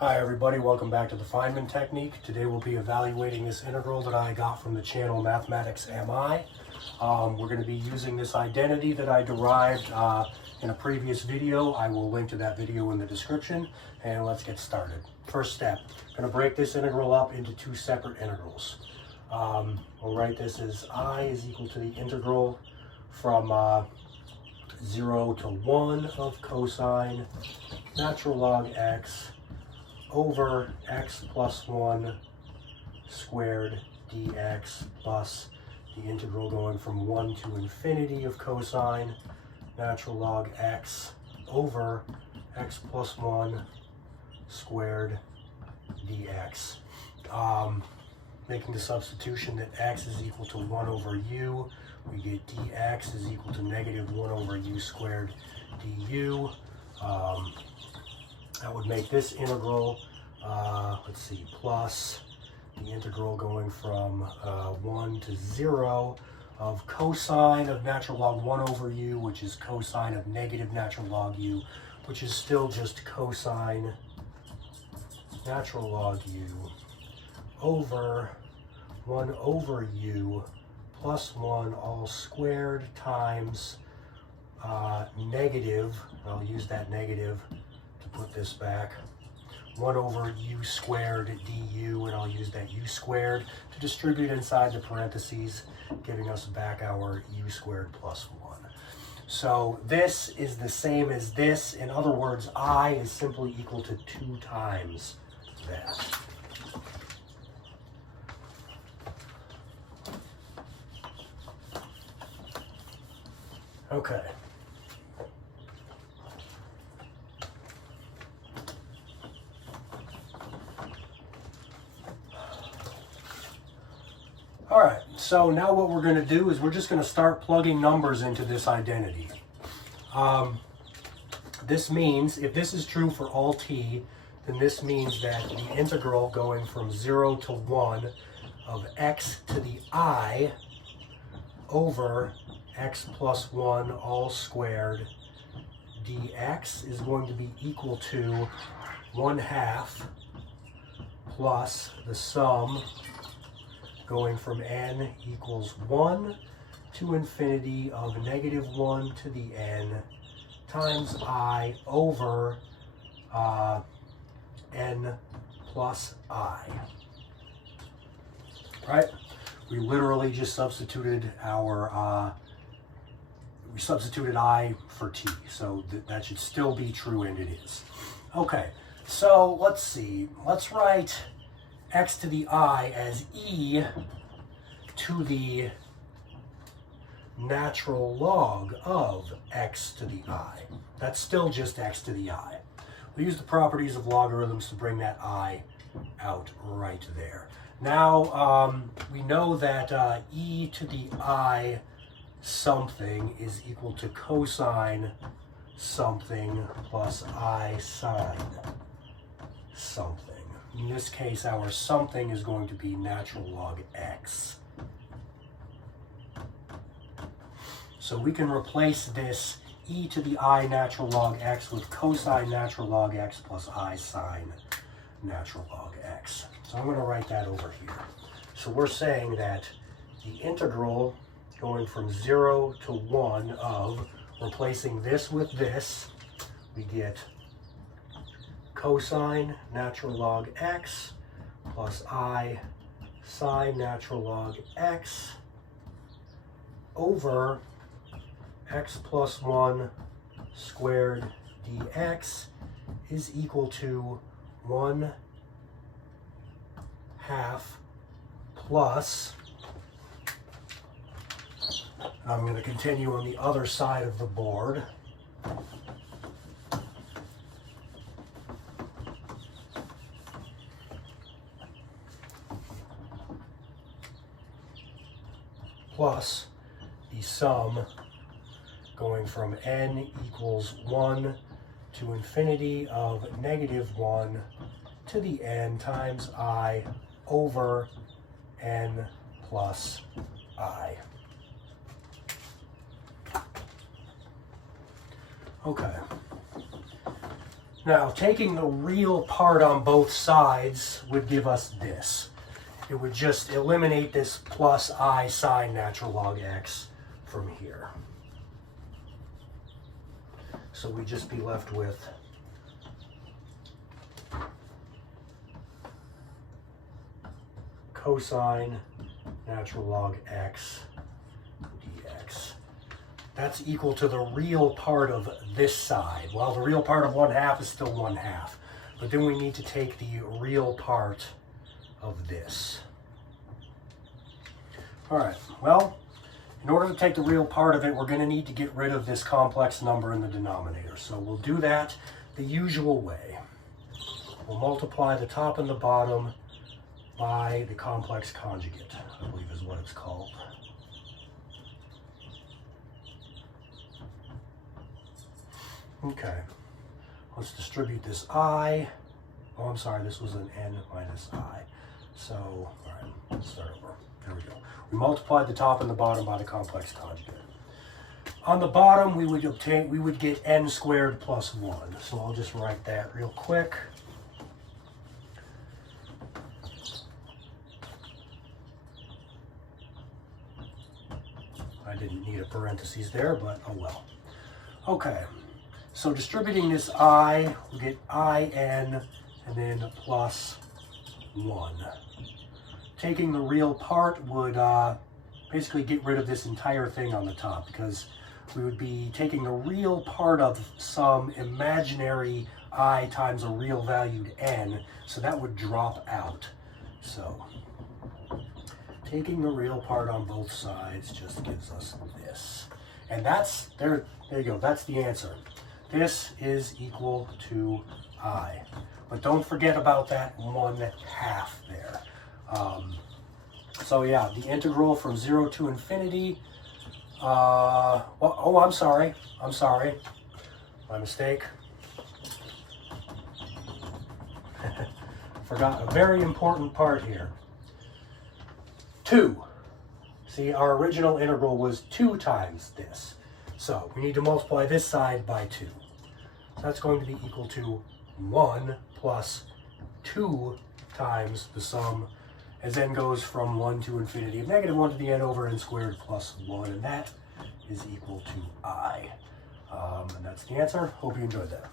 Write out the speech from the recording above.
Hi everybody, welcome back to the Feynman technique. Today we'll be evaluating this integral that I got from the channel Mathematics MI. We're going to be using this identity that I derived in a previous video. I will link to that video in the description, and let's get started. First step, I'm going to break this integral up into two separate integrals. We'll write this as I is equal to the integral from 0 to 1 of cosine natural log x over x plus 1 squared dx plus the integral going from 1 to infinity of cosine natural log x over x plus 1 squared dx. Making the substitution that x is equal to 1 over u, we get dx is equal to negative 1 over u squared du. That would make this integral, plus the integral going from 1 to 0 of cosine of natural log 1 over u, which is cosine of negative natural log u, which is still just cosine natural log u over 1 over u plus 1 all squared times negative, I'll use that negative to put this back, 1 over u squared du, and I'll use that u squared to distribute inside the parentheses, giving us back our u squared plus 1. So this is the same as this. In other words, I is simply equal to 2 times that. Okay. All right, so now what we're going to do is we're just going to start plugging numbers into this identity. This means, if this is true for all t, then this means that the integral going from 0 to 1 of x to the I over x plus 1 all squared dx is going to be equal to 1/2 plus the sum going from n equals 1 to infinity of negative 1 to the n times I over n plus I. Right? We literally just substituted our, we substituted I for t, so that should still be true, and it is. Okay, so let's see. Let's write x to the I as e to the natural log of x to the I. That's still just x to the I. We use the properties of logarithms to bring that I out right there. Now, we know that e to the I something is equal to cosine something plus I sine something. In this case, our something is going to be natural log x. So we can replace this e to the I natural log x with cosine natural log x plus I sine natural log x. So I'm going to write that over here. So we're saying that the integral going from 0 to 1 of, replacing this with this, we get cosine natural log x plus I sine natural log x over x plus 1 squared dx is equal to 1/2 plus, I'm going to continue on the other side of the board, plus the sum going from n equals 1 to infinity of negative 1 to the n times I over n plus I. Okay. Now, taking the real part on both sides would give us this. It would just eliminate this plus I sine natural log x from here. So we'd just be left with cosine natural log x dx. That's equal to the real part of this side. Well, the real part of 1/2 is still 1/2. But then we need to take the real part of this. All right, well, in order to take the real part of it, we're going to need to get rid of this complex number in the denominator. So we'll do that the usual way. We'll multiply the top and the bottom by the complex conjugate, I believe is what it's called. Okay, let's distribute this I. Oh, I'm sorry, this was an N minus I. So, all right, let's start over. There we go. We multiplied the top and the bottom by the complex conjugate. On the bottom, we would get N squared plus 1. So I'll just write that real quick. I didn't need a parentheses there, but oh well. Okay, so distributing this I, we get IN and then plus 1. Taking the real part would basically get rid of this entire thing on the top, because we would be taking the real part of some imaginary I times a real valued N, so that would drop out. So taking the real part on both sides just gives us this. And that's, there you go, that's the answer. This is equal to I. But don't forget about that 1/2 there. So yeah, the integral from 0 to infinity, oh, I'm sorry, my mistake. Forgot a very important part here. 2. See, our original integral was 2 times this. So we need to multiply this side by 2. So that's going to be equal to 1 plus 2 times the sum as n goes from 1 to infinity of -1 to the n over n squared plus 1. And that is equal to I. And that's the answer. Hope you enjoyed that.